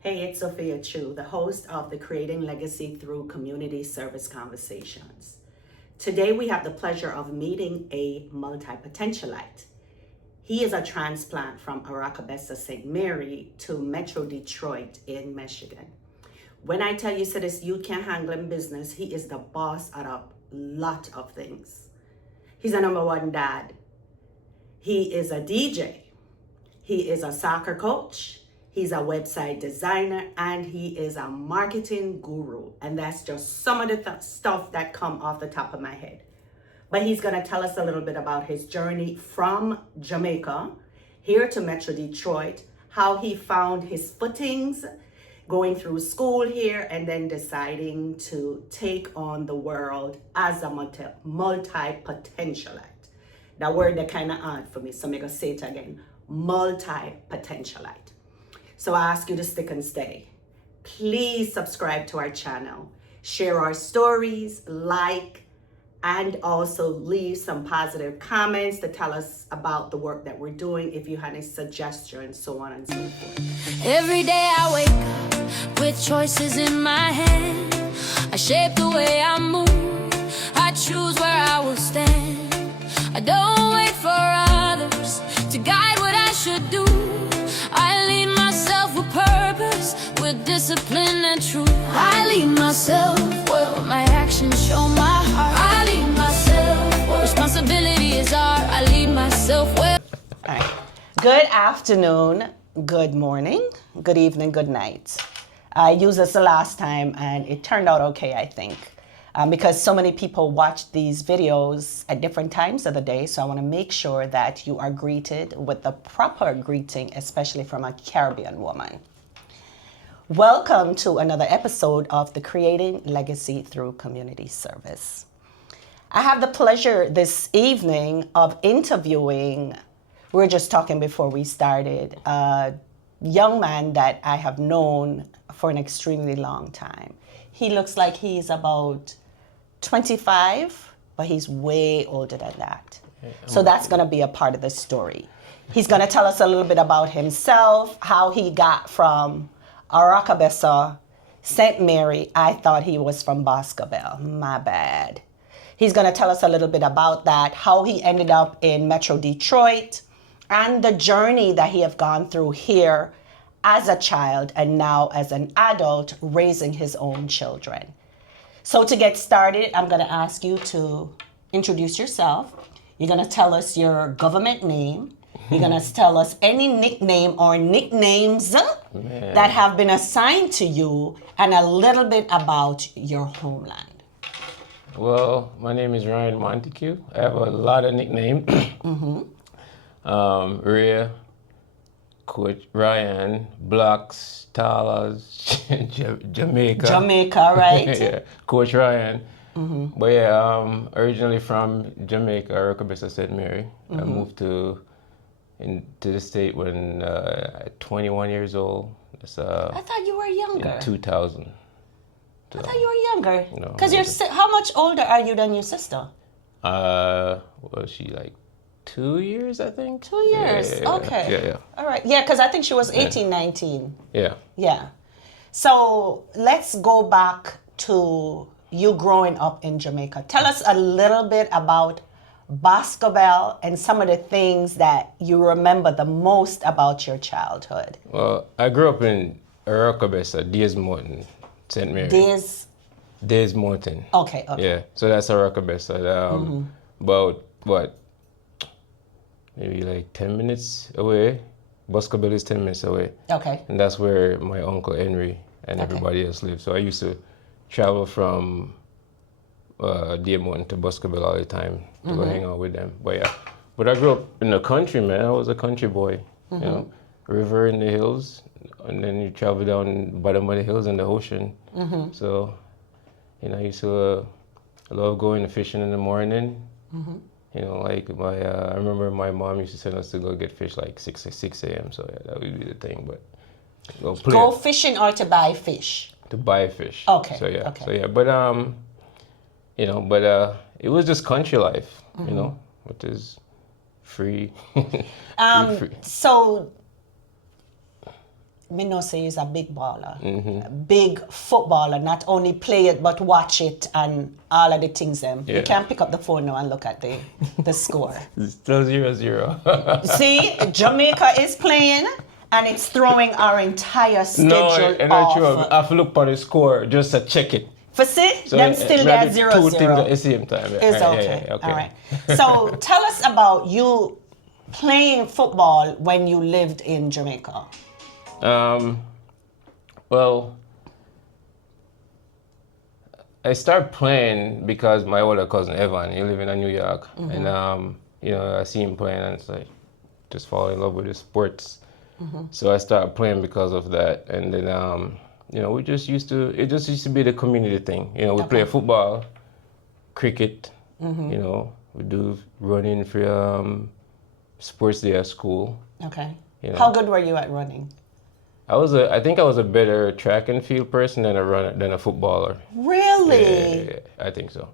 Hey, it's Sophia Chu, the host of the Creating Legacy Through Community Service Conversations. Today we have the pleasure of meeting a multipotentialite. He is a transplant from Aracabessa, St. Mary to Metro Detroit in Michigan. When I tell you, so this youth can handle in business, he is the boss at a lot of things. He's a number one dad. He is a DJ. He is a soccer coach. He's a website designer, and he is a marketing guru. And that's just some of the stuff that come off the top of my head. But he's gonna tell us a little bit about his journey from Jamaica here to Metro Detroit, how he found his footings going through school here and then deciding to take on the world as a multi-potentialite. That word that kind of odd for me, so I'm gonna say it again, multi-potentialite. So I ask you to stick and stay. Please subscribe to our channel, share our stories, like, and also leave some positive comments to tell us about the work that we're doing, if you had any suggestions, so on and so forth. Every day I wake up with choices in my hand. I shape the way I move. I choose where I will stand. I don't wait for others to guide what I should do. I lead myself with purpose, with discipline and truth. I lead myself well, my actions show my heart. I lead myself well, responsibilities are. I lead myself well. All right. Good afternoon, good morning, good evening, good night. I used this the last time and it turned out okay, I think. Because so many people watch these videos at different times of the day, so I want to make sure that you are greeted with the proper greeting, especially from a Caribbean woman. Welcome to another episode of the Creating Legacy Through Community Service. I have the pleasure this evening of interviewing, we were just talking before we started, a young man that I have known for an extremely long time. He looks like he's about 25, but he's way older than that. So that's going to be a part of the story. He's going to tell us a little bit about himself, how he got from Aracabessa, St. Mary. I thought he was from Boscobel. My bad. He's going to tell us a little bit about that, how he ended up in Metro Detroit, and the journey that he have gone through here as a child and now as an adult raising his own children. So to get started, I'm going to ask you to introduce yourself. You're going to tell us your government name. You're going to tell us any nickname or nicknames that have been assigned to you, and a little bit about your homeland. Well, my name is Ryan Montague. I have a lot of nicknames. Rhea, Coach Ryan, Blocks, Talas, Jamaica. Jamaica, right? Yeah, Coach Ryan. But yeah, originally from Jamaica, Aracabessa, St. Mary. I moved to the state when 21 years old. I thought you were younger. In 2000. I thought you were younger. No, Because how much older are you than your sister? Well, she like 2 years, I think. 2 years, Yeah. okay. Yeah. All right, yeah, because I think she was 18, 19. Yeah. Yeah. So let's go back to you growing up in Jamaica. Tell us a little bit about Boscobel and some of the things that you remember the most about your childhood. Well, I grew up in Aracabessa, Des Mountain, St. Mary. Des Mountain. Okay. Yeah, so that's Aracabessa. About, what, maybe like 10 minutes away. Boscobel is 10 minutes away. Okay. And that's where my Uncle Henry and everybody else lived. So I used to travel from Des Mountain to Boscobel all the time to go hang out with them. But yeah, but I grew up in the country, man. I was a country boy, you know, river in the hills, and then you travel down the bottom of the hills and the ocean. So, you know, I used to love going fishing in the morning. You know, like I remember my mom used to send us to go get fish like 6 a.m. So yeah, that would be the thing. But go fishing or to buy fish? To buy fish. Okay. So yeah. Okay. So yeah, but you know, but it was just country life, you know, which is free. So me know say he's a big baller, a big footballer. Not only play it but watch it and all of the things. Them you Yeah. can't pick up the phone now and look at the score. It's still 0-0. See, Jamaica is playing and it's throwing our entire schedule no, off. true. I have to look for the score just to check it. For see, them still maybe there 0-0. two things at the same time. Yeah. It's Yeah, okay. yeah, okay. All right. So tell us about you playing football when you lived in Jamaica. Well, I started playing because my older cousin Evan, he live in New York, and I see him playing, and it's like just fall in love with the sports. So I started playing because of that, and then it just used to be the community thing. We play football, cricket. We do running for sports day at school. Okay. How good were you at running? I think I was a better track and field person than a footballer. Really? Yeah, I think so.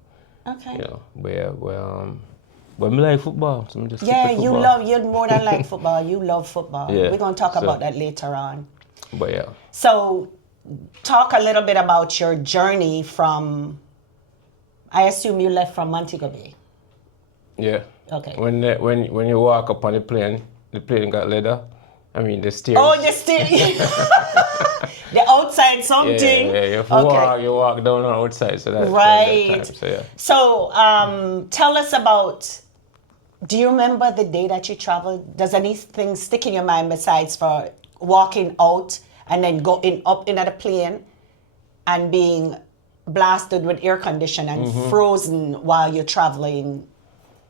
Okay. But I like football, so I'm just you more than like football. You love football. Yeah, We're gonna talk about that later on. But yeah. So, talk a little bit about your journey from. I assume you left from Montego Bay. Yeah. Okay. When you walk up on the plane got leather. I mean the stairs. Oh, the stairs. The outside something. Yeah. You walk down the outside, so that's right. That time, so yeah. So, tell us about. Do you remember the day that you traveled? Does anything stick in your mind besides for walking out and then going up into the plane and being blasted with air condition and frozen while you're traveling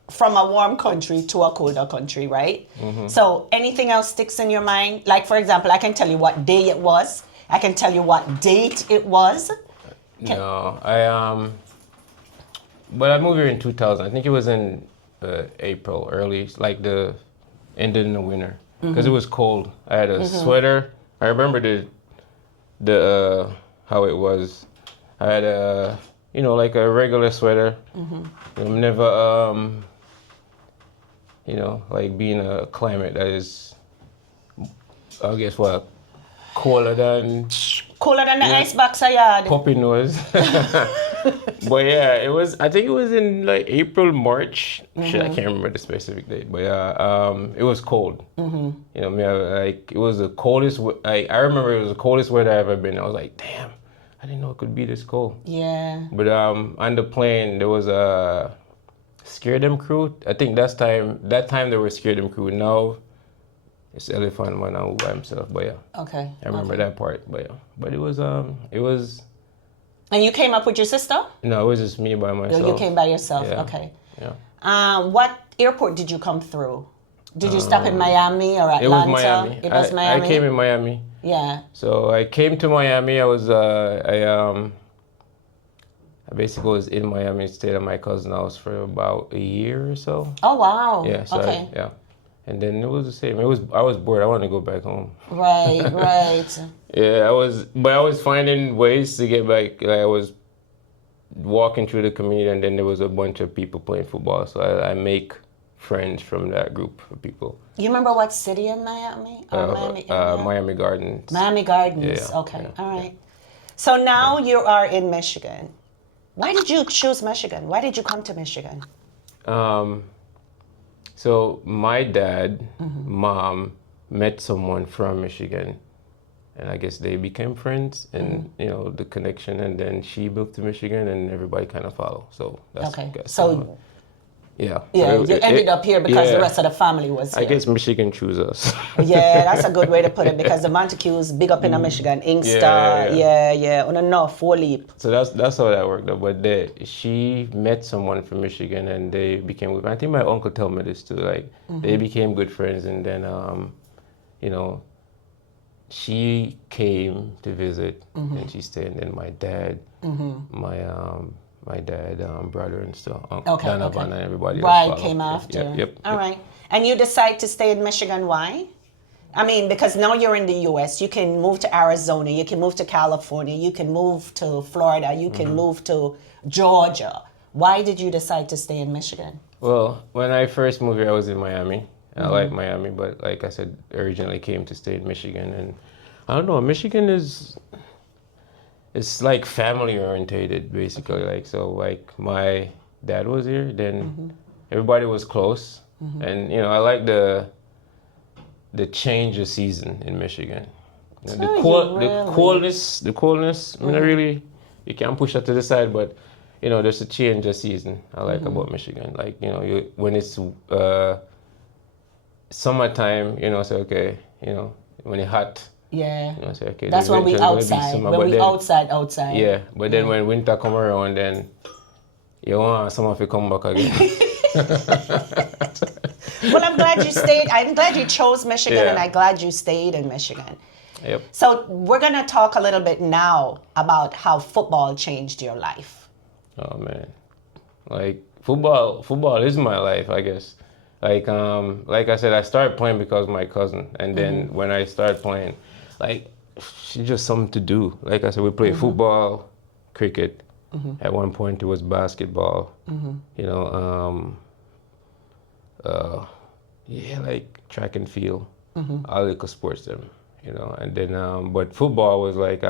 from a warm country to a colder country, right? So anything else sticks in your mind? Like, for example, I can tell you what day it was. I can tell you what date it was. No, but I moved here in 2000. I think it was in April, early, like the ended in the winter, because it was cold. I had a sweater. I remember the how it was. I had like a regular sweater. I'm never like being a climate that is, I guess what, colder than the ice box yard. puppy nose. But yeah, I think it was in like April, March. Shit, I can't remember the specific date. But yeah, it was cold. It was the coldest. I remember it was the coldest weather I've ever been. I was like, damn, I didn't know it could be this cold. Yeah. But on the plane there was a Scare Them crew. I think that time they were Scare Them crew. Now it's Elephant Man all by himself. But yeah. Okay. I remember that part. But yeah. But it was. And you came up with your sister? No, it was just me by myself. You came by yourself. Yeah. Okay. Yeah. What airport did you come through? Did you stop in Miami or Atlanta? It was Miami. It was Miami. I came in Miami. Yeah. So I came to Miami. I was I basically was in Miami, stayed at my cousin's house for about a year or so. Oh wow. Yeah. So okay. And then it was the same. I was bored. I wanted to go back home. Right. Right. Yeah, I was finding ways to get back. Like I was walking through the community, and then there was a bunch of people playing football. So I make friends from that group of people. You remember what city in Miami? Miami Gardens. Miami Gardens. Yeah, okay. yeah, all right. So now you are in Michigan. Why did you choose Michigan? Why did you come to Michigan? So my dad, mom met someone from Michigan, and I guess they became friends, and the connection, and then she moved to Michigan, and everybody kind of followed. So that's okay. I guess, So yeah. Yeah, you ended up here because the rest of the family was here. I guess Michigan chose us. Yeah, that's a good way to put it because the Montagues big up in Michigan, Inkster, yeah, on enough, full leap. So that's how that worked out. But she met someone from Michigan and they became good. I think my uncle told me this too. Like they became good friends, and then she came to visit and she stayed. And then my dad, my dad, brother and stuff, Donovan and everybody else came after. Yep. All right. And you decide to stay in Michigan, why? I mean, because now you're in the U.S., you can move to Arizona, you can move to California, you can move to Florida, you can move to Georgia. Why did you decide to stay in Michigan? Well, when I first moved here, I was in Miami. I like Miami, but like I said, originally came to stay in Michigan. And I don't know. Michigan is it's like family orientated basically. Like so, like my dad was here, then everybody was close, and I like the change of season in Michigan. The coldness. I mean, really, you can't push that to the side, but there's a change of season I like about Michigan. Like when it's summertime, say okay, when it's hot. Yeah. Say okay. That's when we outside. When we outside. Yeah, but then when winter come around, then you want summer to come back again. Well, I'm glad you stayed. I'm glad you chose Michigan, Yeah. and I'm glad you stayed in Michigan. Yep. So we're going to talk a little bit now about how football changed your life. Oh man, like football is my life, I guess. Like I said, I started playing because of my cousin, and then when I started playing, like it's just something to do. Like I said, we played football, cricket. At one point, it was basketball. Like track and field, all the sports them. And then but football was like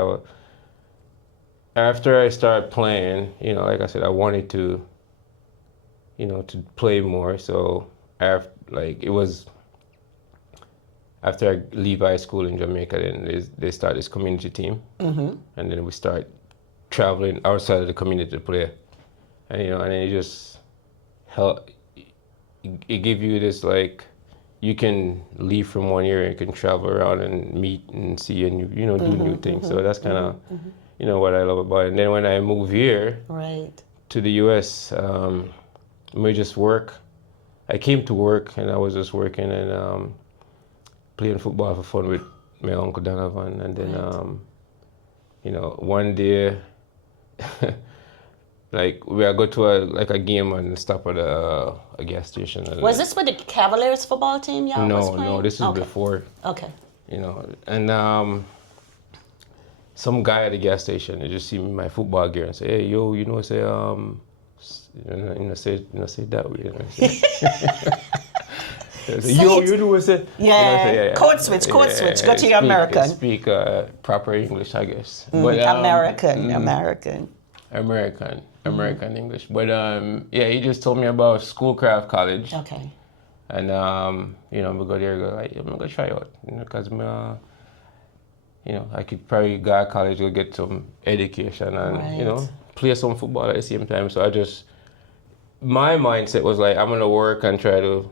after I started playing, like I said, I wanted to, to play more. So it was after I leave high school in Jamaica, then they start this community team, and then we start traveling outside of the community to play, and and then it just help. It give you this like. You can leave from one area, you can travel around and meet and see and do new things. So that's kind of what I love about it. And then when I moved here to the U.S., we just work. I came to work and I was just working and playing football for fun with my uncle Donovan. And then one day, like we go to a game and stop at a gas station. Was this with the Cavaliers football team y'all was playing? No, this is before. Okay. And some guy at the gas station, he just see me in my football gear and say, "Hey, yo, say say that way." Yo, you do say. Yeah. Code switch. Go to your American. Speak proper English, I guess. But American English. But he just told me about Schoolcraft College. Okay. And we go there, I'm gonna try out, because I could probably go to college, go get some education, and play some football at the same time. So my mindset was like, I'm gonna work and try to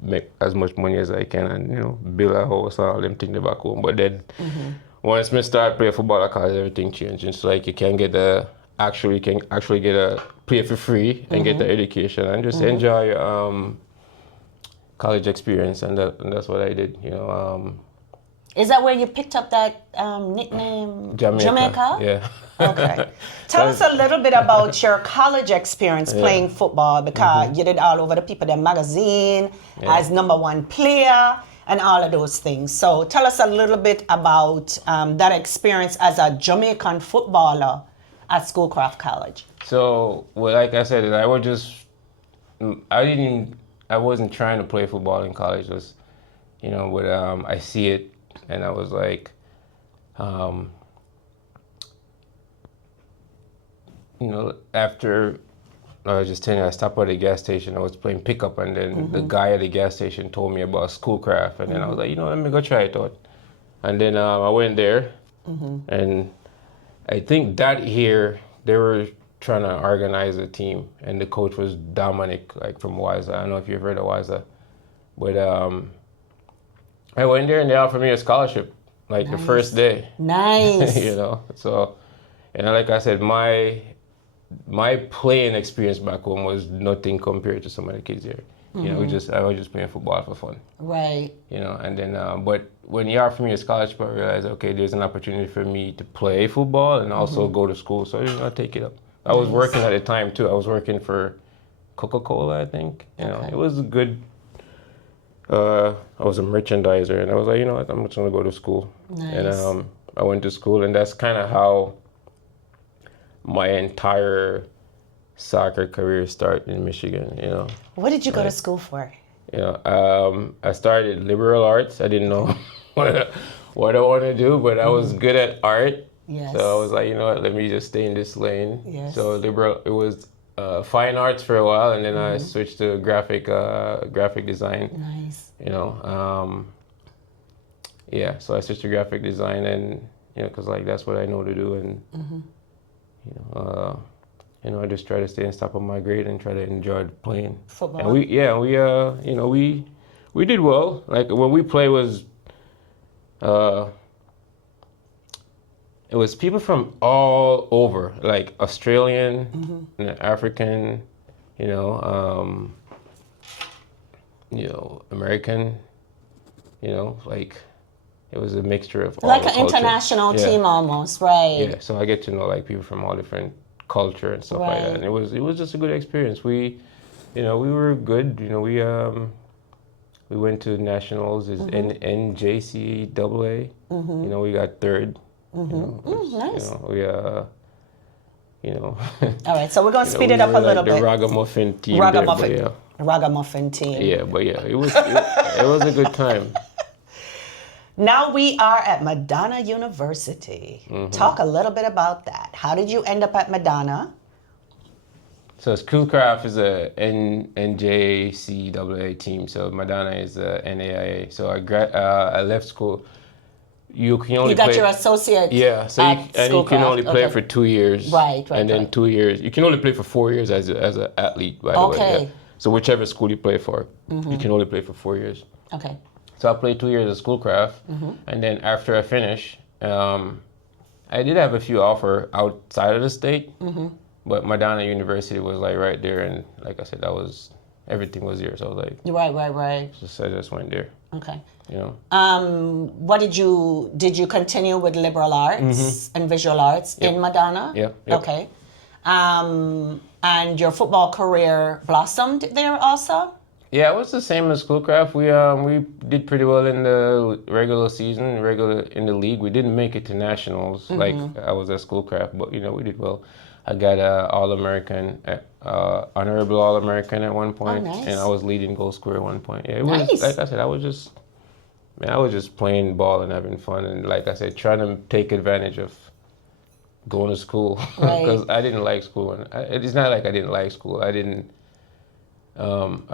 make as much money as I can, and build a house and all them things back home. But then once I start playing football at college, everything changed. It's like you can actually get a play for free and get the education and just enjoy your college experience, and that's what I did. Is that where you picked up that nickname? Jamaica? Yeah. Okay. Tell us a little bit about your college experience playing football, because you did all over the People Them magazine as #1 player and all of those things. So tell us a little bit about that experience as a Jamaican footballer at Schoolcraft College. So, like I said, I wasn't trying to play football in college. It was, but I see it, and I was like, after I was just telling you, I stopped at the gas station. I was playing pickup, and then the guy at the gas station told me about Schoolcraft, and then I was like, let me go try it out. And then I went there, and I think that year they were trying to organize a team, and the coach was Dominic, like from Wiser. I don't know if you've heard of Wiser, but I went there and they offered me a scholarship, like the first day. Nice. So, like I said, my playing experience back home was nothing compared to some of the kids here. I was just playing football for fun. Right. And then, but when he offered me a scholarship, I realized, okay, there's an opportunity for me to play football and also go to school. So I take it up. I was working at the time too. I was working for Coca-Cola, I think. It was good. I was a merchandiser, and I was like, what, I'm just gonna go to school. Nice. And I went to school, and that's kind of how my entire soccer career started in Michigan. What did you go to school for? I started liberal arts. I didn't know what I want to do, but I was good at art. Yes. So I was like, you know what, let me just stay in this lane. Yes. So it was fine arts for a while, and then I switched to graphic design. Nice. You know, yeah. So I switched to graphic design, and you know, because like that's what I know to do, and you know, I just try to stay on top of my grade and try to enjoy playing Football. And we did well. Like when we play was. It was people from all over, like Australian, and African, you know, American, you know, like it was a mixture of all Like the an cultures. international team almost, right? Yeah, so I get to know like people from all different culture and stuff like that, and it was just a good experience. We were good. You know, we went to nationals, NJCAA. You know, we got third. Nice. All right, so we're gonna speed it up a little bit. The ragamuffin team. Ragamuffin team. Yeah, but yeah, it was a good time. Now we are at Madonna University. Talk a little bit about that. How did you end up at Madonna? So Schoolcraft is a NJCAA team. So Madonna is a NAIA. So I left school. You can only got your associate. Yeah, so you can only play for 2 years. Right. And then 2 years. You can only play for 4 years as an athlete, by the way. Yeah. So whichever school you play for, you can only play for 4 years. Okay. So I played 2 years of Schoolcraft, and then after I finished, I did have a few offers outside of the state, but Madonna University was like right there, and like I said, everything was there. So I was like, right. So I just went there. Okay. You know. What did you continue with liberal arts and visual arts in Madonna? Yeah. Okay. And your football career blossomed there also? Yeah, it was the same as Schoolcraft. We did pretty well in the regular season, in the league. We didn't make it to nationals like I was at Schoolcraft, but you know we did well. I got All-American, honorable All-American at one point, nice. and I was leading goal scorer at one point. Yeah, it Nice. was like I said, I was just playing ball and having fun, and like I said, trying to take advantage of going to school because I didn't like school. And it's not like I didn't like school. I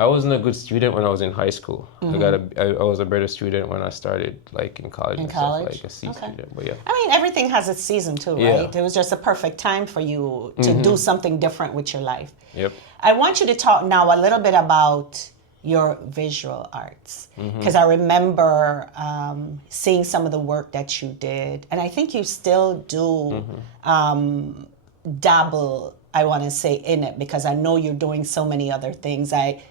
wasn't a good student when I was in high school. I was a better student when I started like in college. Stuff, like a C student. But yeah. I mean, everything has its season too, right? It was just a perfect time for you to do something different with your life. Yep. I want you to talk now a little bit about your visual arts because I remember seeing some of the work that you did, and I think you still do dabble, I want to say, in it because I know you're doing so many other things. I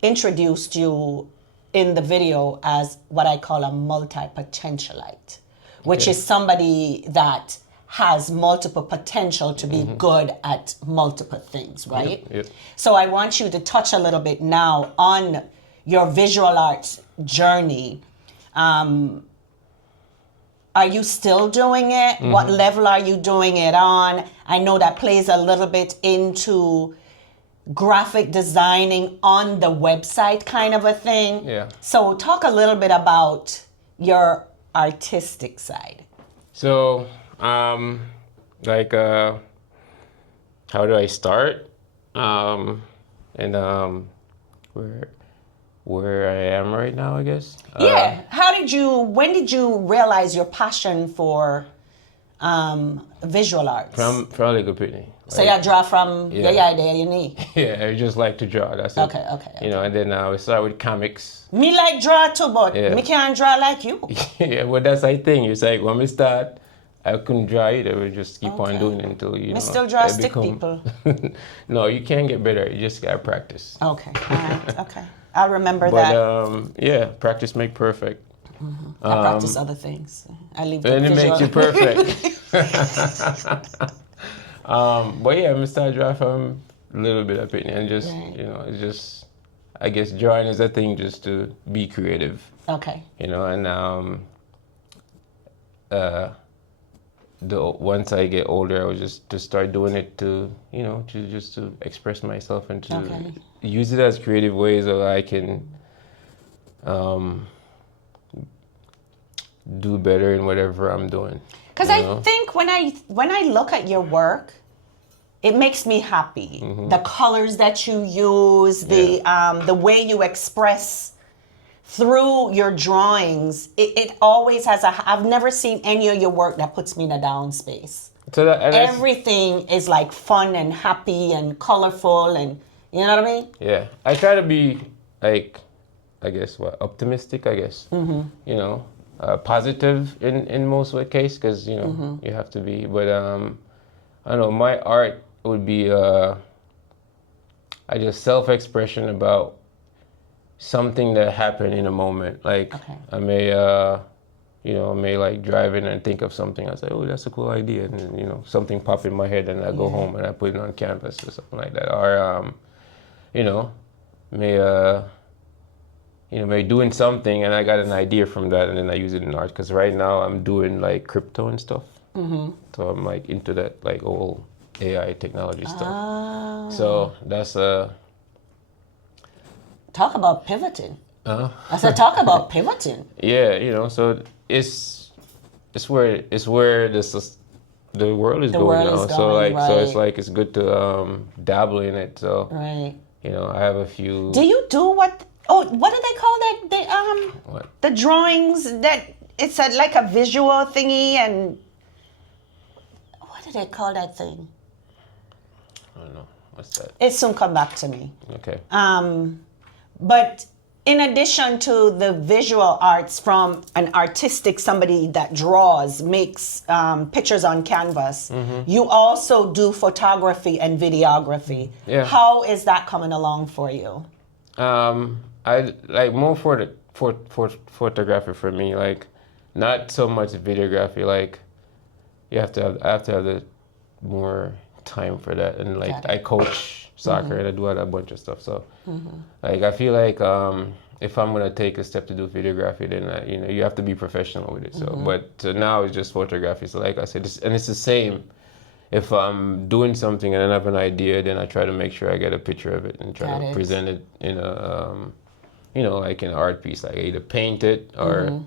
introduced you in the video as what I call a multipotentialite, which is somebody that has multiple potential to be good at multiple things, right? Yep. So I want you to touch a little bit now on your visual arts journey. Are you still doing it? What level are you doing it on? I know that plays a little bit into graphic designing on the website kind of a thing. Yeah. So talk a little bit about your artistic side. So, how do I start? Where I am right now, I guess. When did you realize your passion for visual arts? From a good pitney. So you draw from your knee. Yeah, I just like to draw. That's it. Okay. You know, and then we start with comics. Me like draw too, but me can't draw like you. Yeah, well, that's the thing. It's like when we start, I couldn't draw either. We just keep on doing it until you know. I still draw stick people. No, you can't get better. You just gotta practice. Okay. All right. Okay. I'll remember that. But practice make perfect. I practice other things. I leave the and it visual. makes you perfect. But yeah, I'm start drawing from a little bit of it, and just you know, it's just I guess drawing is a thing just to be creative. Okay. You know, and once I get older, I was just to start doing it to just to express myself and to use it as creative ways so I can do better in whatever I'm doing. Because I think when I look at your work, it makes me happy. The colors that you use, the way you express through your drawings, it always has I've never seen any of your work that puts me in a down space. So Everything is like fun and happy and colorful, and you know what I mean? Yeah, I try to be like, I guess optimistic. I guess you know, positive in most of the case, because you know you have to be. But I don't know. My art would be I just self-expression about something that happened in a moment. Like I may you know, I may like drive in and think of something. I say, oh, that's a cool idea, and then, you know, something pop in my head, and I go home and I put it on canvas or something like that. Or you know, may you know, maybe doing something and I got an idea from that, and then I use it in art. Because right now I'm doing like crypto and stuff, so I'm like into that like old AI technology stuff. So that's Talk about pivoting. I said, talk about pivoting. Yeah, you know, so it's where the world is going now. So like, so it's like it's good to dabble in it. So you know, I have a few. Do you do what? Oh, what do they call that? What? The drawings that it's like a visual thingy, and what do they call that thing? I don't know. What's that? It soon come back to me. Okay. But in addition to the visual arts from an artistic, somebody that draws, makes pictures on canvas, you also do photography and videography. Yeah. How is that coming along for you? I like more for the photography for me, like not so much videography. Like I have to have the more time for that, and like I coach soccer and I do a bunch of stuff. So like I feel like if I'm gonna take a step to do videography, then you know, you have to be professional with it. So but now it's just photography. So like I said, and it's the same. If I'm doing something and I have an idea, then I try to make sure I get a picture of it and try to present it in a you know, like an art piece, like either paint it or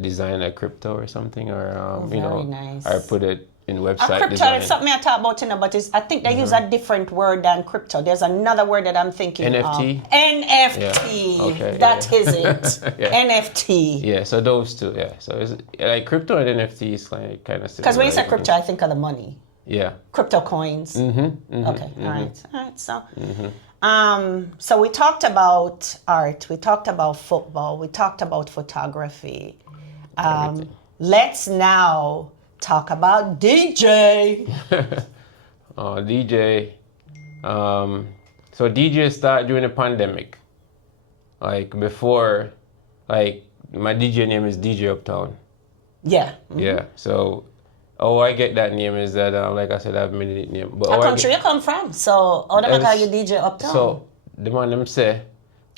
design a crypto or something, or you know, or put it in website crypto design. is something I talk about, you know, but I think they use a different word than crypto. There's another word that I'm thinking NFT? of. NFT. Yeah. Okay, That is it. NFT. Yeah, so those two, yeah. So it's like crypto and NFT is like kind of similar. Because when you say crypto, I think of the money. Yeah. Crypto coins. Okay. All right. So we talked about art. We talked about football. We talked about photography. Let's now talk about DJ. DJ. So DJ started during the pandemic. Like before, like my DJ name is DJ Uptown. Yeah. Yeah. So, I get that name is that, like I said, I have many names. But what country you come from? So, how do I call you DJ Uptown? So, the man them say,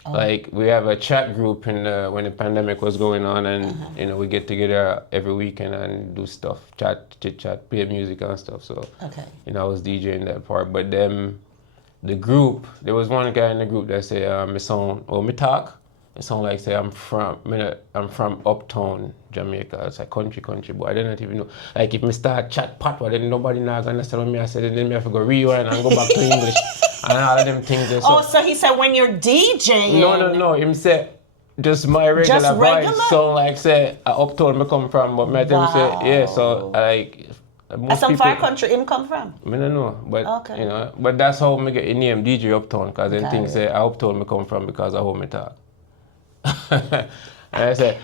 like we have a chat group when the pandemic was going on, and you know, we get together every weekend and do stuff, chit chat, play music and stuff. So you know, I was DJing that part. But then the group, there was one guy in the group that say, me talk. It sound like say I'm from Uptown, Jamaica. It's like country, but I didn't even know. Like if me start chat patwa, then nobody not gonna understand what me I said, and then me have to go rewind and go back to English and all of them things. So he said when you're DJing. No. Him said just my regular voice. So like say Uptown me come from, but me tell him say yeah. So like. Some far country him come from? I don't know, but you know, but that's how me get the name DJ Uptown, because then things say Uptown me come from because of how me talk. And I said,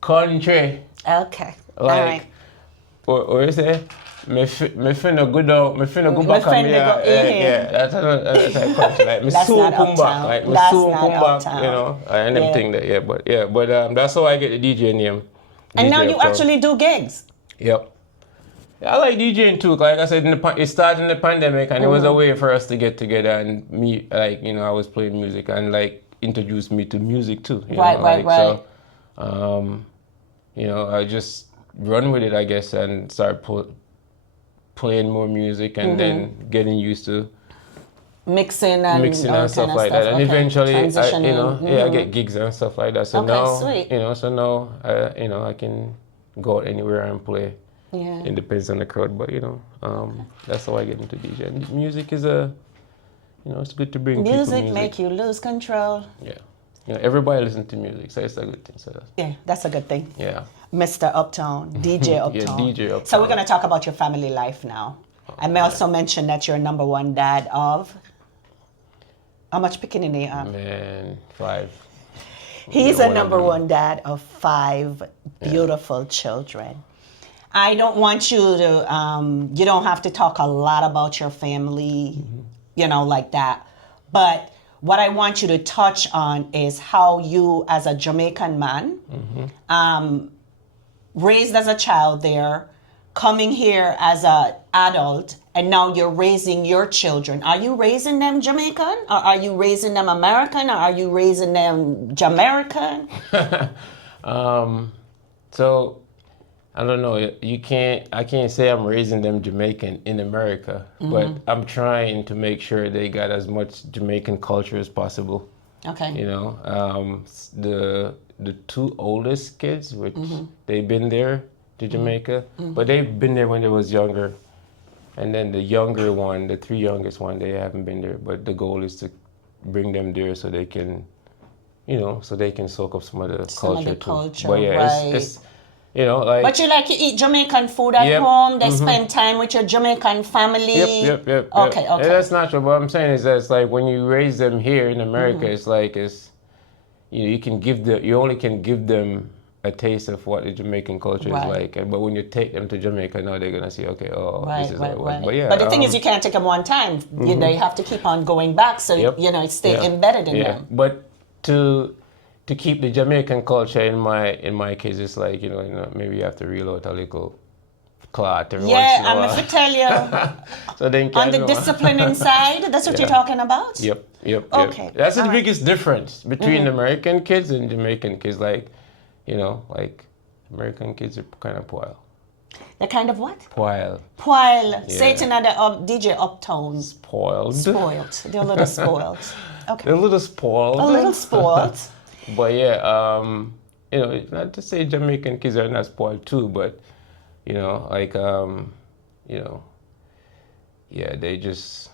country. Okay. Like, or you say, me finna go down, me finna go back on me. Yeah, that's a country. Like, me soon come back. Like, me soon come back, you know, and everything that, but that's how I get the DJ name. And now you actually do gigs? Yep. I like DJing too. Like I said, it started in the pandemic, and it was a way for us to get together and me, like, you know, I was playing music and like introduced me to music too. Right. So, you know, I just run with it, I guess, and start playing more music, and then getting used to mixing and mixing all and stuff kind of like stuff. that, and Okay. eventually, I Transitioning. get gigs and stuff like that. So Okay, now, sweet. so now, I can go out anywhere and play. Yeah. It depends on the crowd, but that's how I get into DJ. And music is it's good to bring people Music music. make you lose control. Yeah, everybody listens to music, so it's a good thing. So Yeah, that's a good thing. yeah, Mr. Uptown, DJ Uptown. yeah, DJ Uptown. So we're going to talk about your family life now. I may also mention that you're number one dad of, how much pickaninny? Man, 5. He's Yeah, a one of number them. one dad of 5 beautiful children. I don't want you to, you don't have to talk a lot about your family, like that. But what I want you to touch on is how you, as a Jamaican man, raised as a child there, coming here as an adult, and now you're raising your children. Are you raising them Jamaican? Or are you raising them American? Or are you raising them Jamaican? So I don't know. I can't say I'm raising them Jamaican in America, but I'm trying to make sure they got as much Jamaican culture as possible. Okay. The 2 oldest kids, which they've been there to Jamaica, but they've been there when they was younger. And then the younger one, the 3 youngest one, they haven't been there. But the goal is to bring them there so they can, soak up some of the culture too. Culture, But yeah, right. it's like. But you like to eat Jamaican food at Yep, home? They spend time with your Jamaican family? Yep. Okay. And that's natural. What I'm saying is that it's like when you raise them here in America, it's like you only can give them a taste of what the Jamaican culture is like. But when you take them to Jamaica, now they're gonna see, okay, this is how it was. But yeah. But the thing is, you can't take them one time. You have to keep on going back, so it stay embedded in them. But to keep the Jamaican culture in my case, it's like maybe you have to reel out a little clot every once in a while. I'm going to tell you. So then On the disciplining side, that's what you're talking about? Yep. Okay. That's the biggest difference between American kids and Jamaican kids. Like American kids are kind of spoiled. They're kind of what? Spoiled. Satan and the DJ Uptown. Spoiled. They're a little spoiled. Okay. They're a little spoiled. A little spoiled. But yeah, not to say Jamaican kids are not spoiled too, but they just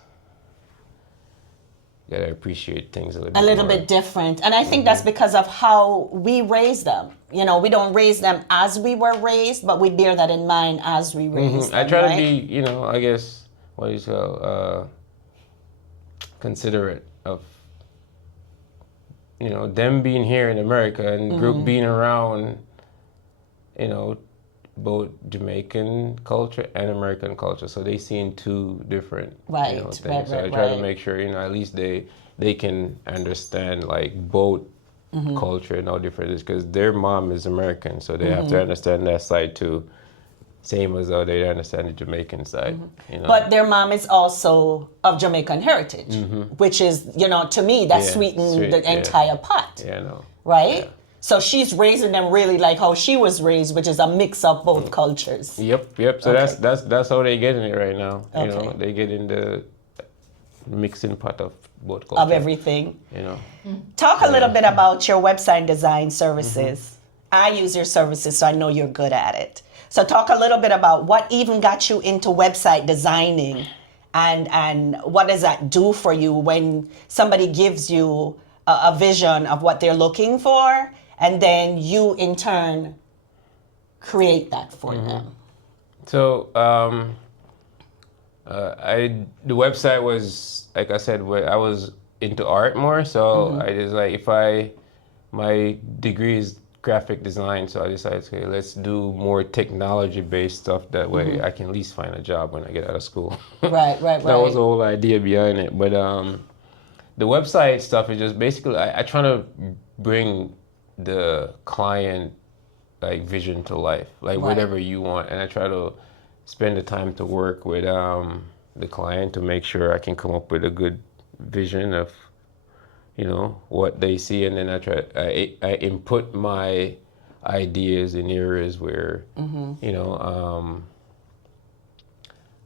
gotta appreciate things a little bit different. And I think that's because of how we raise them. We don't raise them as we were raised, but we bear that in mind as we raise them. I try to be, I guess, what do you call, considerate of, them being here in America and group being around, both Jamaican culture and American culture. So they seen 2 different things. So I try to make sure, at least they can understand like both culture and how different it is, because their mom is American, so they have to understand that side too. Same as how they understand the Jamaican side. But their mom is also of Jamaican heritage, which is, to me, that sweetens the entire pot. Yeah, I know. Right? Yeah. So she's raising them really like how she was raised, which is a mix of both cultures. Yep. So that's how they getting it right now. They get in the mixing pot of both cultures. Of everything. Talk a little bit about your website design services. I use your services, so I know you're good at it. So talk a little bit about what even got you into website designing, and what does that do for you when somebody gives you a vision of what they're looking for, and then you in turn create that for them. So the website was, like I said, I was into art more, so I just like, my degree is graphic design, so I decided, okay, let's do more technology-based stuff. That way I can at least find a job when I get out of school. Right. That was the whole idea behind it. But the website stuff is just basically, I try to bring the client like vision to life, like whatever you want, and I try to spend the time to work with the client to make sure I can come up with a good vision of what they see, and then I input my ideas in areas where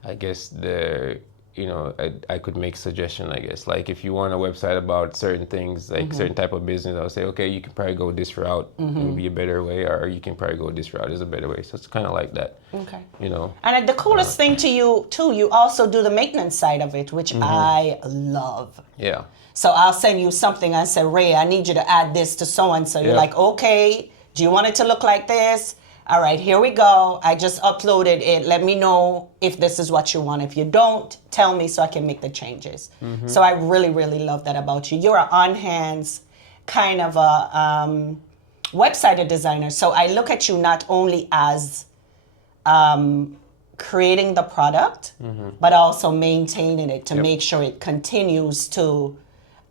I guess the I could make suggestion, I guess. Like if you want a website about certain things, like certain type of business, I'll say, okay, you can probably go this route. It would be a better way, or you can probably go this route is a better way. So it's kind of like that. Okay. And the coolest thing to you too, you also do the maintenance side of it, which I love. Yeah. So I'll send you something. I say, Ray, I need you to add this to so and so. You're like, okay. Do you want it to look like this? All right, here we go. I just uploaded it. Let me know if this is what you want. If you don't, tell me so I can make the changes. So I really, really love that about you. You're an on-hands kind of a website designer. So I look at you not only as creating the product, but also maintaining it to make sure it continues to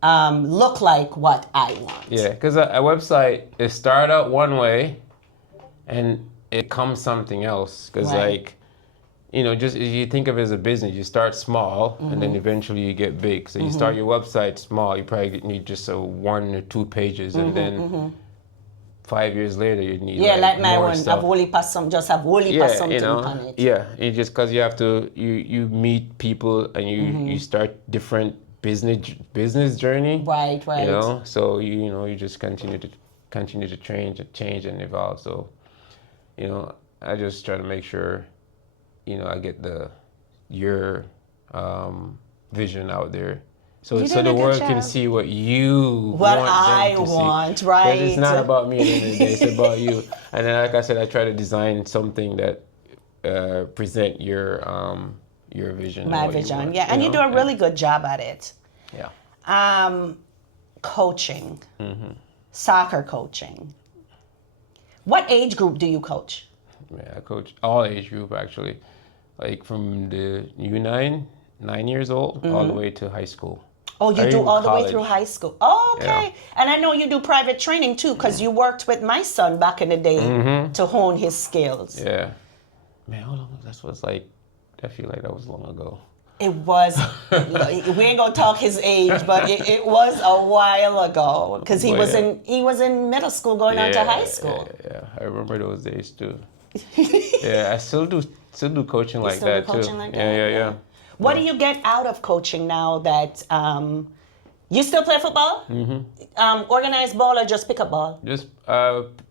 look like what I want. Yeah, because a website, it started out one way and it becomes something else. Because just if you think of it as a business, you start small and then eventually you get big. So you start your website small, you probably need just 1 or 2 pages, and then 5 years later you need like my more one, stuff. have wholly pass something on it. Yeah, you just because you have to you meet people and you start different business journey. Right. So you just continue to change and evolve. So I just try to make sure I get your vision out there. So the world can see what you what want I them to want, see. right? Because it's not about me at the end of the day, it's about you. And then, like I said, I try to design something that present your vision. My vision, and you do a really good job at it. Yeah. Coaching, soccer coaching. What age group do you coach? Yeah, I coach all age group actually, like from the U9, 9 years old, all the way to high school. Oh, you do all the way through high school. Oh, okay. Yeah. And I know you do private training too, because you worked with my son back in the day to hone his skills. Yeah. Man, how long? That was like, I feel like that was long ago. It was, we ain't gonna talk his age, but it was a while ago, because he was in middle school going on to high school. Yeah. I remember those days too. Yeah, I still do coaching like that too. Yeah. What do you get out of coaching now that you still play football? Organized ball or just pick up ball? Just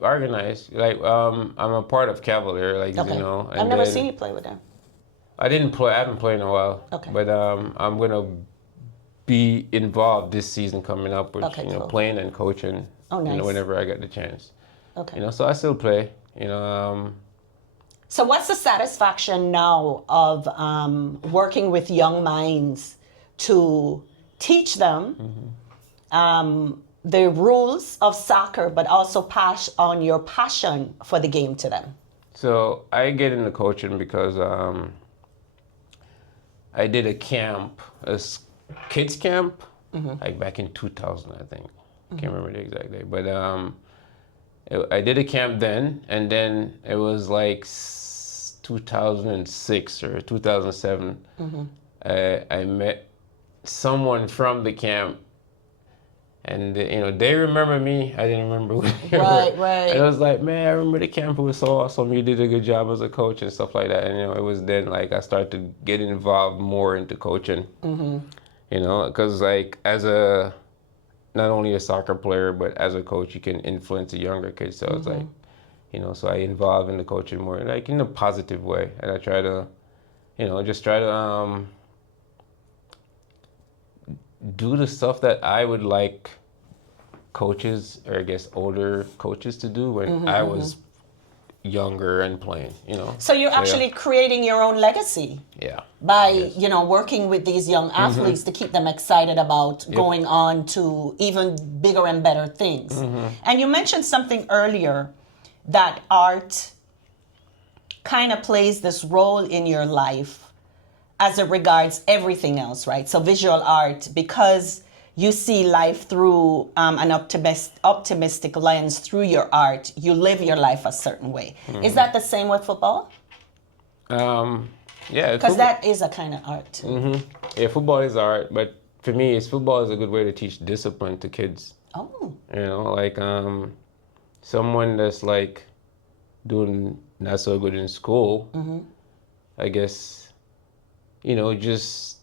organized. Like I'm a part of Cavalier, like Okay. And I've never seen you play with them. I didn't play. I haven't played in a while. Okay. But I'm gonna be involved this season coming up with cool. playing and coaching. Oh, nice. Whenever I get the chance. Okay. So I still play. So what's the satisfaction now of working with young minds to teach them the rules of soccer, but also pass on your passion for the game to them? So I get into coaching because I did a camp, kids camp, like back in 2000, I think. I can't remember the exact day, but I did a camp then, and then it was like 2006 or 2007. I met someone from the camp, and they remember me. I didn't remember who they were. Right. And I was like, man, I remember the camp. It was so awesome. You did a good job as a coach and stuff like that. And it was then like I started to get involved more into coaching. Because like as not only a soccer player, but as a coach, you can influence the younger kids. So it's like, so I involve in the coaching more, like in a positive way. And I try to, just try to do the stuff that I would like coaches, or I guess older coaches, to do when I was younger and playing, So you're actually creating your own legacy. Yeah. By, working with these young athletes to keep them excited about going on to even bigger and better things. And you mentioned something earlier, that art kind of plays this role in your life as it regards everything else, right? So visual art, because you see life through an optimistic lens through your art, you live your life a certain way. Is that the same with football? Yeah. Because that is a kind of art. Yeah, football is art, but for me, football is a good way to teach discipline to kids. Oh. Like someone that's like doing not so good in school, I guess, just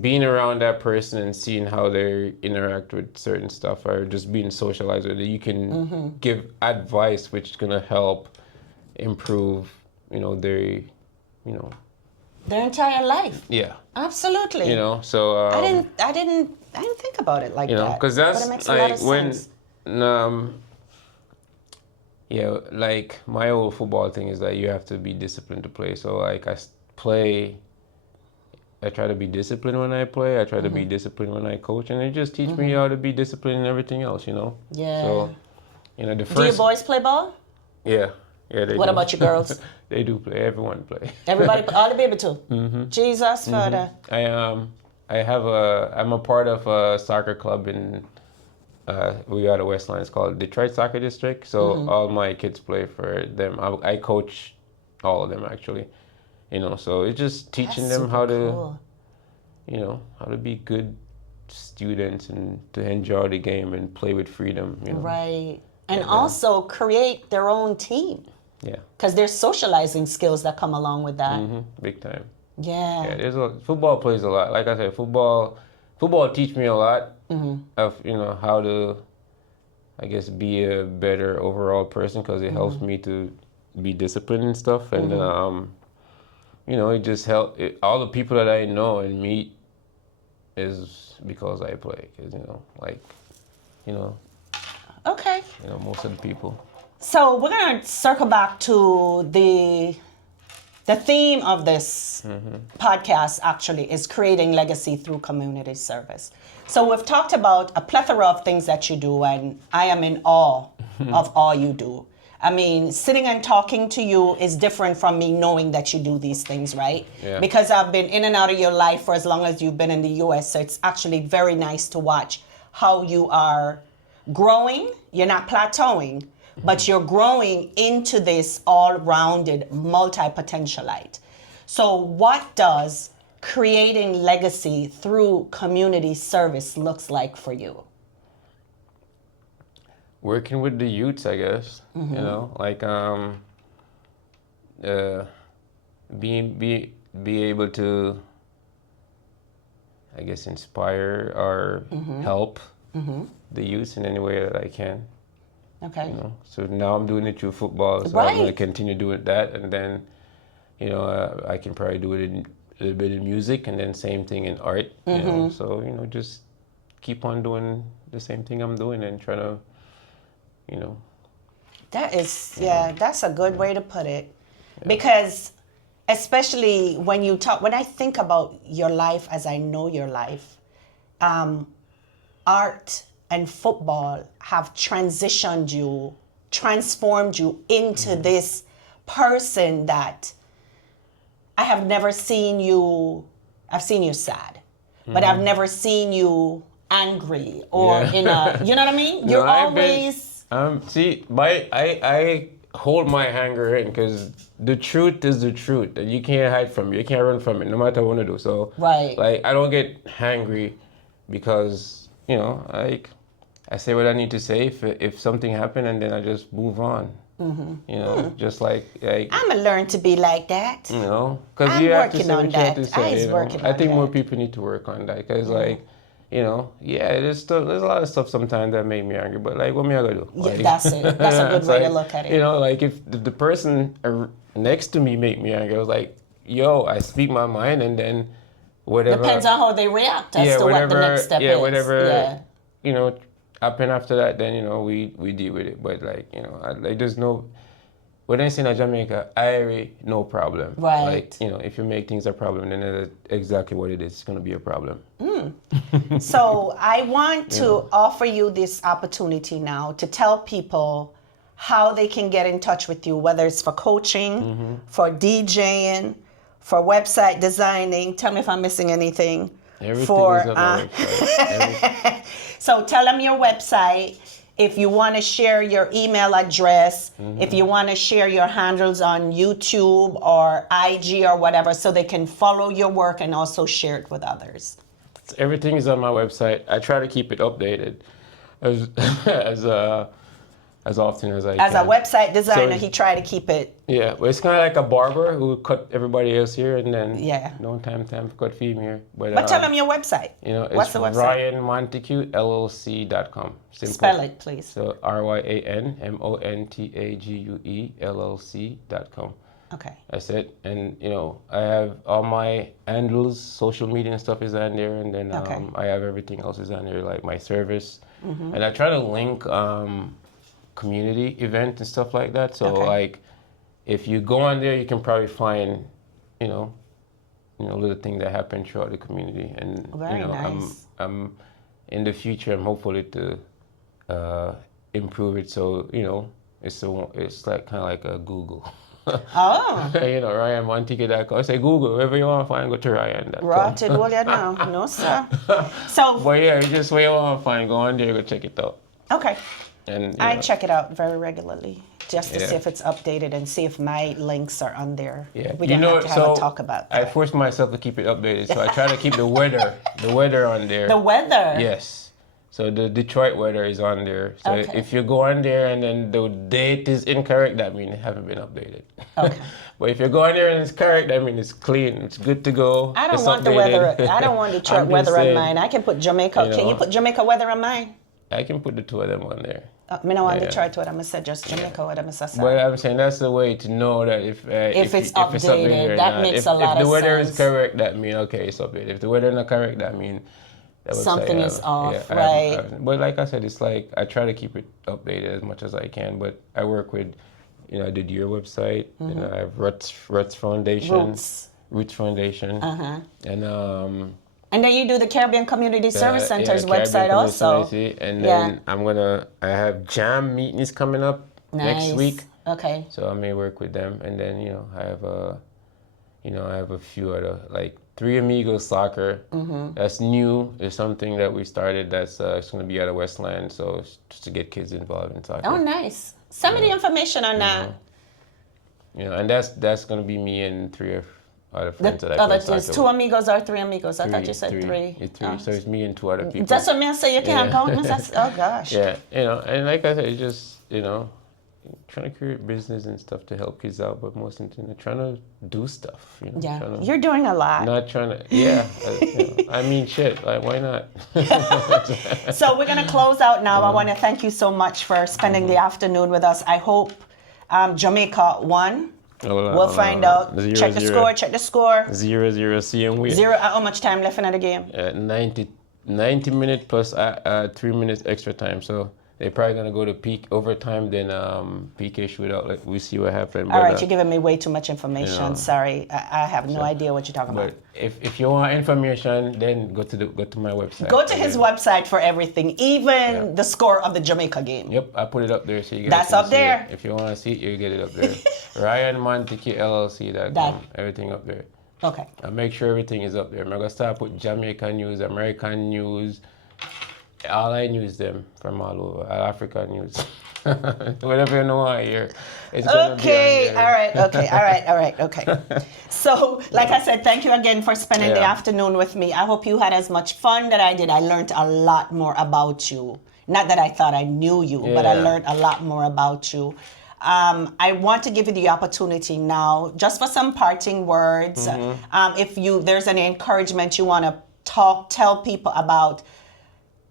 being around that person and seeing how they interact with certain stuff, or just being socialized with it, you can give advice which is gonna help improve, their, Their entire life. yeah, Absolutely. So I didn't think about it like that. because But it that's makes a lot like of when, sense. yeah, like my whole football thing is that you have to be disciplined to play. So like play. I try to be disciplined when I play. I try to be disciplined when I coach, and it just teach me how to be disciplined in everything else, Yeah. So, the Do your first. boys play ball? Yeah, they What do. about your girls? They do play. Everyone play. Everybody, all the baby too. Jesus, Father. I'm a part of a soccer club in. We got a Westline. It's called Detroit Soccer District. So all my kids play for them. I coach all of them actually. So it's just teaching That's them how super to, cool. how to be good students and to enjoy the game and play with freedom. Right. And also create their own team. Yeah. Because there's socializing skills that come along with that. Big time. Yeah. Yeah. Football plays a lot. Like I said, football teach me a lot of how to, I guess, be a better overall person, because it helps me to be disciplined and stuff, and it just all the people that I know and meet is because I play, because Okay. most of the people. So we're gonna circle back to the theme of this podcast. Actually, is creating legacy through community service. So we've talked about a plethora of things that you do, and I am in awe of all you do. I mean, sitting and talking to you is different from me knowing that you do these things, right? Yeah. Because I've been in and out of your life for as long as you've been in the U.S. So it's actually very nice to watch how you are growing. You're not plateauing, but you're growing into this all-rounded multi-potentialite. So what does creating legacy through community service looks like for you? Working with the youths, I guess. Like be able to, I guess, inspire or help the youths in any way that I can. Okay. So now I'm doing it through football, so I'm going to continue doing that, and then I can probably do it in a little bit in music, and then same thing in art. So just keep on doing the same thing I'm doing and try to. That is, that's a good way to put it. Because especially when I think about your life as I know your life, art and football have transformed you into this person that I have never seen you. I've seen you sad, but I've never seen you angry or in a, you know what I mean? You're always... I hold my anger in, because the truth is the truth, and you can't hide from it. You can't run from it, no matter what you do. So, right. Like, I don't get angry because, like, I say what I need to say if something happened, and then I just move on. Just like I'm gonna learn to be like that. Because you have to say what you have to say. I think more that. people need to work on that, because there's a lot of stuff sometimes that make me angry, but like, what am I gonna do? Like, That's it. That's a good way to look at it. Like if the person next to me make me angry, I was like, yo, I speak my mind, and then whatever. Depends on how they react as to what the next step is. Whatever, happen after that, then, we deal with it. But like, there's no, when I say in Jamaica, no problem. Right. Like, if you make things a problem, then that's exactly what it is. It's going to be a problem. So I want to offer you this opportunity now to tell people how they can get in touch with you, whether it's for coaching, for DJing, for website designing. Tell me if I'm missing anything. Everything is on my website. So tell them your website. If you want to share your email address, if you want to share your handles on YouTube or IG or whatever, so they can follow your work and also share it with others. Everything is on my website. I try to keep it updated as as often as I As a can. website designer, So- he tried to keep it. Yeah, but it's kind of like a barber who cut everybody else here and then Yeah. no time to cut film here. But tell him your website. You know, What's it's the website? Ryan Montague LLC.com. Simple. Spell it, please. So RyanMontague LLC.com. Okay. That's it. And you know, I have all my handles, social media and stuff is on there, and then Okay. I have everything else is on there, like my service. And I try to link community events and stuff like that. So Okay. like, if you go on there, you can probably find, you know, little things that happen throughout the community. And Very you know, nice. I'm in the future, I'm hopefully to improve it. So you know, it's like kind of like a Google. Oh. You know, RyanMontague.com. I say Google, wherever you want to find, go to Ryan.com. Rotted, well, you know. No, sir. So, But yeah, just where you want to find, go on there, go check it out. okay. And I check it out very regularly just to Yeah. see if it's updated and see if my links are on there. Yeah, We don't have to have a talk about I that. force myself to keep it updated, so I try to keep the weather on there. The weather. Yes. So the Detroit weather is on there. So Okay. if you go on there and then the date is incorrect, that means it haven't been updated. Okay. But if you go on there and it's correct, that means it's clean, it's good to go. I don't it's want the updated. weather. I don't want Detroit I'm just weather on saying, mine. I can put Jamaica. you Can you know. put Jamaica weather on mine? I can put the two of them on there. I don't want Yeah. Detroit weather. I'm going to say just Jamaica weather. I'm But sorry. I'm saying that's the way to know that if it's updated, or that not. makes If a lot if the of weather sense. is correct, that means okay, it's updated. If the weather is not correct, that means that website Something is off, right? But like I said, it's like I try to keep it updated as much as I can. But I work with, you know, I did your website. You know, I have Roots Foundation. Roots Foundation. And And then you do the Caribbean Community Service Center's Caribbean website Community also. Society. And Yeah. then I have jam meetings coming up next week. Okay. So I may work with them, and then I have I have a few other like Three Amigos Soccer. That's new. It's something that we started. That's it's going to be out of Westland. So it's just to get kids involved in soccer. Oh, nice. Send me the information on that. And that's going to be me and three other friends that I play There's soccer two with. amigos or three amigos. I thought you said three. It's three. Oh. So it's me and two other people. That's what I say. You can't Yeah. count me. Oh gosh. Yeah, and like I said, it's just trying to create business and stuff to help kids out, but most importantly, trying to do stuff. Yeah. trying to- You're doing a lot. Not trying to, I mean, shit, like, why not? So we're going to close out now. I want to thank you so much for spending the afternoon with us. I hope Jamaica won. We'll find out. Check the score. Check the score. 0-0, see and win. How much time left in the game? 90 minutes plus 3 minutes extra time. So they're probably going to go to peak overtime, then PK shootout. Like, we see what happens. All right, you're giving me way too much information. Sorry. I have no idea what you're talking about. But if you want information, then go to my website. Go to his website for everything, even the score of the Jamaica game. Yep, I put it up there so you guys That's can up see there. it. If you want to see it, you get it up there. Ryan Montague LLC.com. Everything up there. Okay. And make sure everything is up there. I'm gonna start put Jamaican news, American news, all I news them from all over, African news. Whatever you know I hear. It's gonna be on Okay, there. okay. So, like I said, thank you again for spending the afternoon with me. I hope you had as much fun that I did. I learned a lot more about you. Not that I thought I knew you, but I learned a lot more about you. I want to give you the opportunity now, just for some parting words. If there's any encouragement you want to tell people about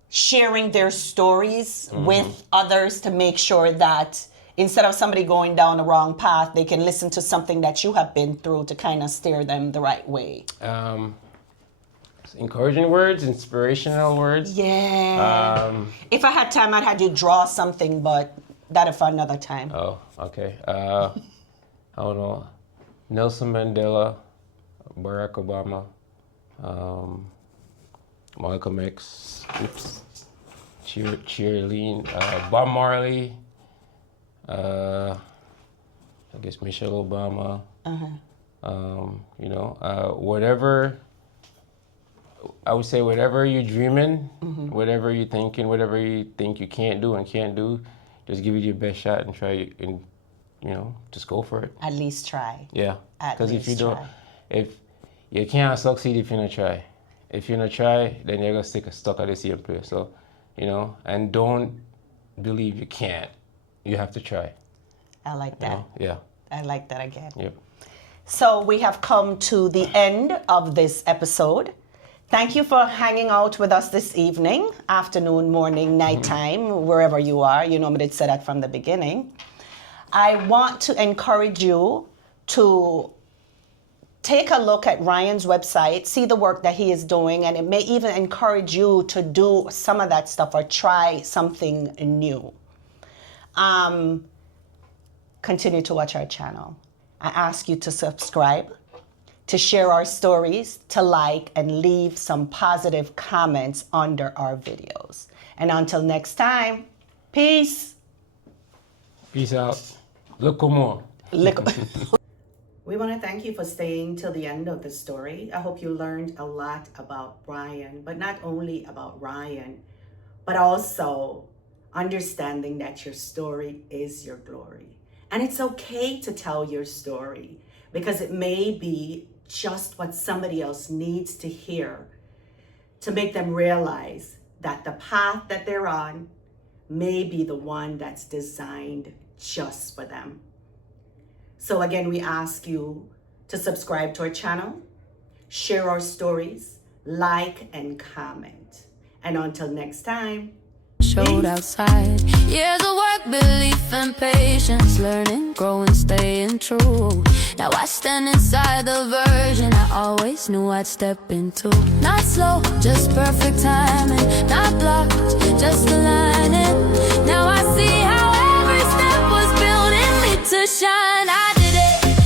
sharing their stories with others to make sure that instead of somebody going down the wrong path, they can listen to something that you have been through to kind of steer them the right way. Encouraging words, inspirational words. Yeah. If I had time, I'd have you draw something, but that'll for another time. Oh, okay. I don't know. Nelson Mandela, Barack Obama, Malcolm X, Cheerlean, Bob Marley, I guess Michelle Obama. Whatever. I would say whatever you're dreaming, whatever you're thinking, whatever you think you can't do, just give it your best shot and try and just go for it. At least try. Yeah. Because if you least don't, try. if you can't succeed if you don't try. If you don't try, then you're gonna stuck at the same place. So, and don't believe you can't. you have to try. I like that. Yeah. I like that again. Yep. So we have come to the end of this episode. Thank you for hanging out with us this evening, afternoon, morning, nighttime, wherever you are. You know me did say that from the beginning. I want to encourage you to take a look at Ryan's website, see the work that he is doing, and it may even encourage you to do some of that stuff or try something new. Continue to watch our channel. I ask you to subscribe, to share our stories, to like, and leave some positive comments under our videos. And until next time, peace. Peace out. Look more. We want to thank you for staying till the end of the story. I hope you learned a lot about Ryan, but not only about Ryan, but also understanding that your story is your glory. And it's okay to tell your story because it may be just what somebody else needs to hear to make them realize that the path that they're on may be the one that's designed just for them. So again, we ask you to subscribe to our channel, share our stories, like and comment. And until next time, Showed outside. Years of work, belief and patience, learning, growing, staying true. Now I stand inside the version I always knew I'd step into. Not slow, just perfect timing. Not blocked,